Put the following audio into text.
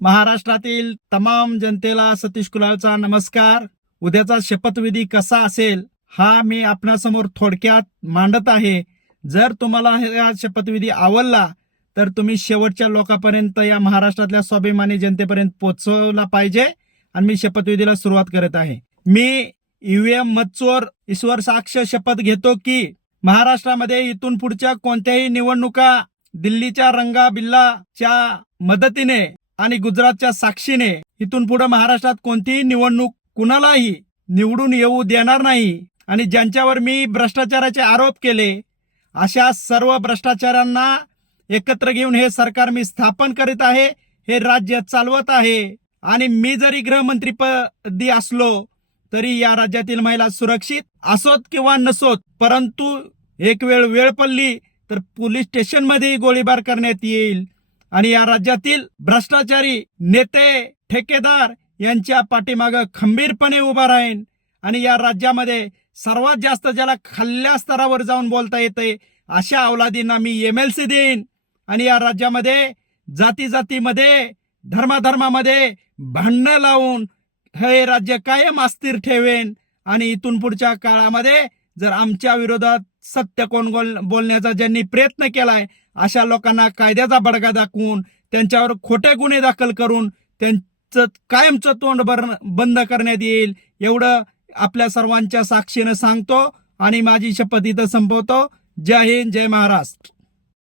महाराष्ट्रातील तमाम जनतेला सतीश कुलालचा नमस्कार. उद्याचा शपथविधी कसा असेल हा मी आपणासमोर थोडक्यात मांडत आहे. जर तुम्हाला हा शपथविधी आवडला तर तुम्ही शेवटच्या लोकांपर्यंत या महाराष्ट्रातल्या स्वाभिमानी जनतेपर्यंत पोहोचवला पाहिजे आणि मी शपथविधीला सुरुवात करत आहे. मी ईव्हीएम मतचोर ईश्वर साक्ष शपथ घेतो की महाराष्ट्रामध्ये इथून पुढच्या कोणत्याही निवडणुका दिल्लीच्या रंगा बिल्लाच्या मदतीने आणि गुजरातच्या साक्षीने इथून पुढे महाराष्ट्रात कोणतीही निवडणूक कुणालाही निवडून येऊ देणार नाही. आणि ज्यांच्यावर मी भ्रष्टाचाराचे आरोप केले अशा सर्व भ्रष्टाचारांना एकत्र घेऊन हे सरकार मी स्थापन करीत आहे हे राज्य चालवत आहे. आणि मी जरी गृहमंत्रीपदी असलो तरी या राज्यातील महिला सुरक्षित असोत किंवा नसोत परंतु एक वेळ वेळ पडली तर पोलीस स्टेशनमध्येही गोळीबार करण्यात येईल. आणि या राज्यातील भ्रष्टाचारी नेते ठेकेदार यांच्या पाठीमागं खंबीरपणे उभा राहीन आणि या राज्यामध्ये सर्वात जास्त ज्याला खाल्ल्या स्तरावर जाऊन बोलता येते अशा अवलादींना मी एम एल सी देईन. आणि या राज्यामध्ये जाती जातीमध्ये धर्माधर्मामध्ये भांडणं लावून हे राज्य कायम अस्थिर ठेवेन. आणि इथून पुढच्या काळामध्ये जर आमच्या विरोधात सत्य कोण बोलण्याचा ज्यांनी प्रयत्न केलाय अशा लोकांना कायद्याचा बडगा दाखवून त्यांच्यावर खोटे गुन्हे दाखल करून त्यांचं कायमचं तोंड भर बंद करण्यात येईल एवढं आपल्या सर्वांच्या साक्षीनं सांगतो आणि माझी शपथ इथं संपवतो. जय हिंद जय महाराष्ट्र.